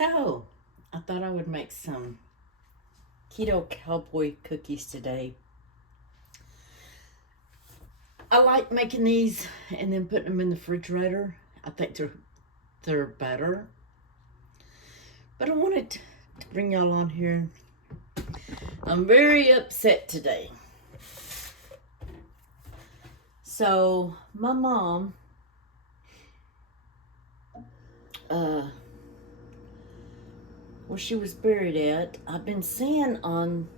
So, I thought I would make some keto cowboy cookies today. I like making these and then putting them in the refrigerator. I think they're better. But I wanted to bring y'all on here. I'm very upset today. So, my mom where she was buried at, I've been seeing on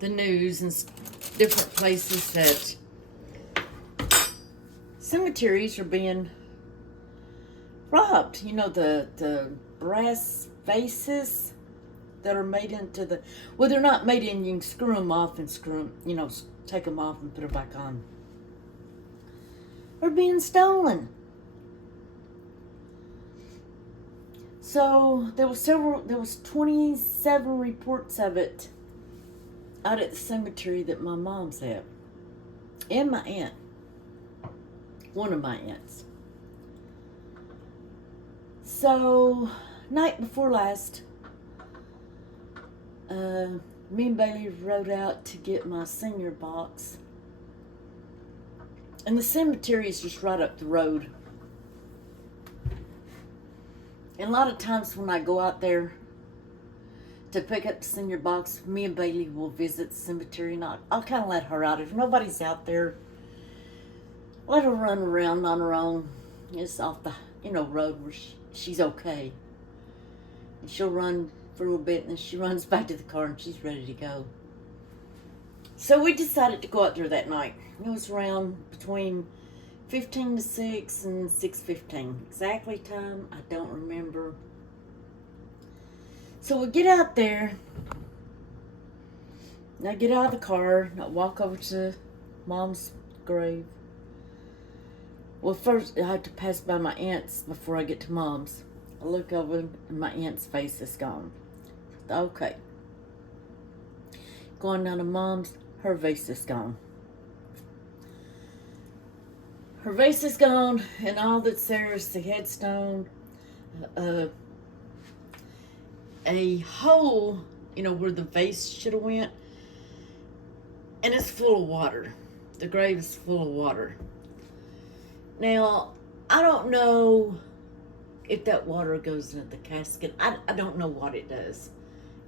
the news and different places that cemeteries are being robbed. You know, the brass vases that are made into the, well, they're not made in, you can screw them off and take them off and put them back on. Are being stolen. So there was 27 reports of it out at the cemetery that my mom's at. And my aunt. One of my aunts. So, night before last, me and Bailey rode out to get my senior box. And the cemetery is just right up the road. And a lot of times when I go out there to pick up the senior box, me and Bailey will visit the cemetery, and I'll kind of let her out. If nobody's out there, let her run around on her own. It's off the, road where she's okay. And she'll run for a little bit, and then she runs back to the car, and she's ready to go. So we decided to go out there that night. It was around between 15 to 6 and 6:15. Exactly time, I don't remember. So we get out there. And I get out of the car and I walk over to Mom's grave. Well, first I have to pass by my aunt's before I get to Mom's. I look over and my aunt's face is gone. Okay. Going down to Mom's, her vase is gone. Her vase is gone, and all that's there is the headstone, a hole, where the vase should have went, and it's full of water. The grave is full of water. Now, I don't know if that water goes into the casket. I don't know what it does.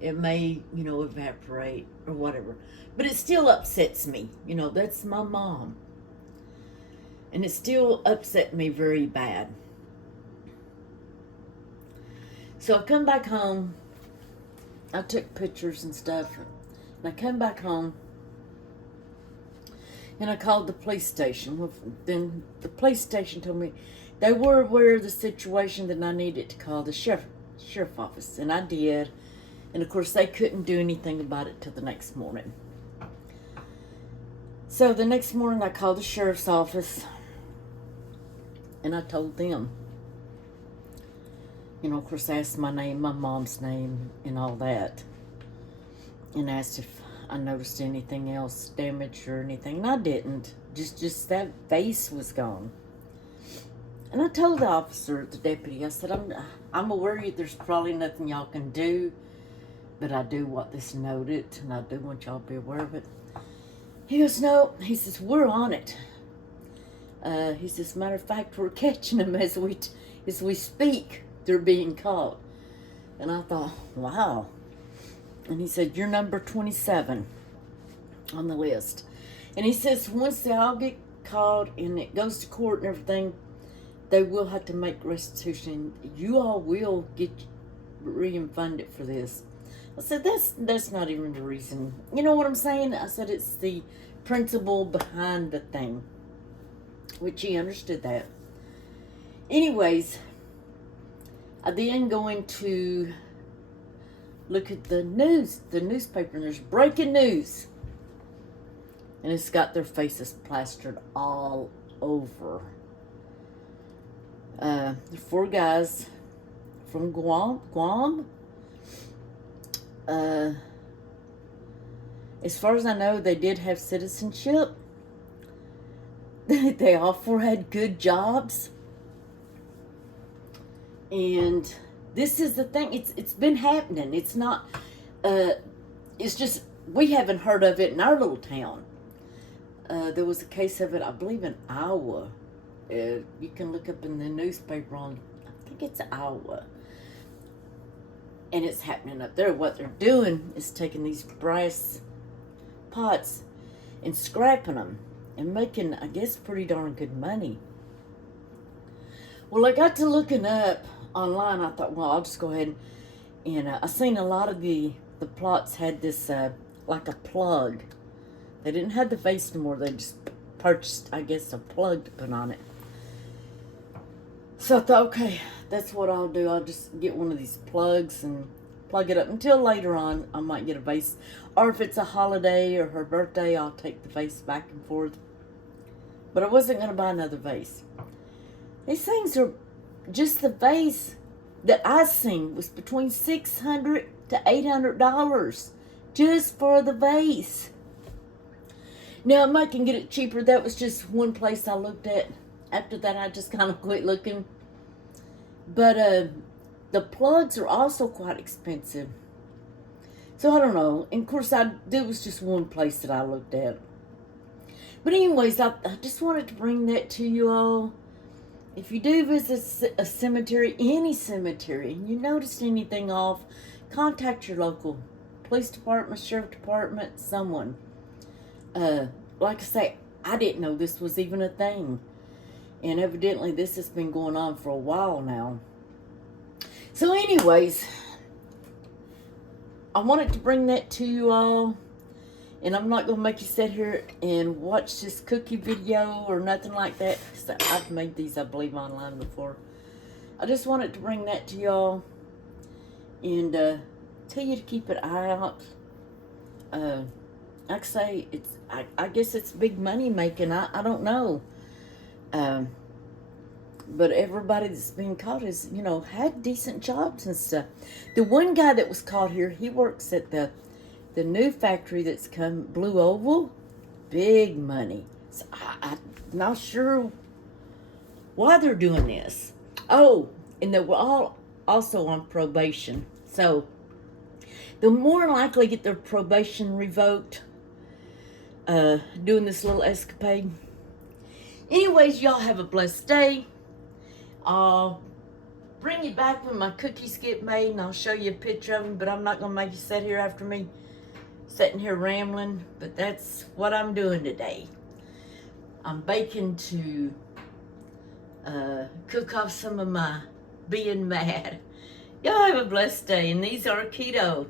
It may, evaporate or whatever. But it still upsets me. That's my mom. And it still upset me very bad. So I come back home. I took pictures and stuff. And I come back home. And I called the police station. Well, then the police station told me they were aware of the situation, that I needed to call the sheriff office. And I did. And of course they couldn't do anything about it till the next morning. So the next morning I called the sheriff's office. And I told them, of course, I asked my name, my mom's name, and all that. And asked if I noticed anything else damaged or anything. And I didn't. Just that vase was gone. And I told the officer, the deputy, I said, I'm aware there's probably nothing y'all can do, but I do want this noted, and I do want y'all to be aware of it. He goes, no. He says, we're on it. He says, matter of fact, we're catching them as we speak. They're being caught. And I thought, wow. And he said, you're number 27 on the list. And he says, once they all get caught and it goes to court and everything, they will have to make restitution. You all will get refunded for this. I said, that's not even the reason. You know what I'm saying? I said, it's the principle behind the thing. Which he understood that. Anyways, I then go into look at the newspaper, and there's breaking news. And it's got their faces plastered all over. The 4 guys from Guam. As far as I know, they did have citizenship. They all 4 had good jobs. And this is the thing. It's been happening. It's not. It's just we haven't heard of it in our little town. There was a case of it, I believe, in Iowa. You can look up in the newspaper on, I think it's Iowa. And it's happening up there. What they're doing is taking these brass pots and scrapping them and making, I guess, pretty darn good money. Well, I got to looking up online. I thought, well, I'll just go ahead and I seen a lot of the plots had this like a plug. They didn't have the vase anymore. They just purchased, I guess, a plug to put on it. So I thought, okay, that's what I'll do. I'll just get one of these plugs and plug it up until later on I might get a vase. Or if it's a holiday or her birthday, I'll take the vase back and forth. But I wasn't going to buy another vase. These things are, just the vase that I seen was between $600 to $800 just for the vase. Now, I might can get it cheaper. That was just one place I looked at. After that, I just kind of quit looking. But the plugs are also quite expensive. So, I don't know. And, of course, there was just one place that I looked at. But anyways, I just wanted to bring that to you all. If you do visit a cemetery, any cemetery, and you notice anything off, contact your local police department, sheriff department, someone. Like I say, I didn't know this was even a thing. And evidently this has been going on for a while now. So anyways, I wanted to bring that to you all. And I'm not going to make you sit here and watch this cookie video or nothing like that. Because I've made these, I believe, online before. I just wanted to bring that to y'all. And tell you to keep an eye out. Like I say, I guess it's big money making. I don't know. But everybody that's been caught is, had decent jobs and stuff. The one guy that was caught here, he works at the new factory that's come, Blue Oval. Big money. So I'm not sure why they're doing this. Oh, and they were all also on probation. So they'll more likely get their probation revoked doing this little escapade. Anyways, y'all have a blessed day. I'll bring you back when my cookies get made, and I'll show you a picture of them, but I'm not going to make you sit here after me sitting here rambling, but that's what I'm doing today. I'm baking to cook off some of my being mad. Y'all have a blessed day, and these are keto.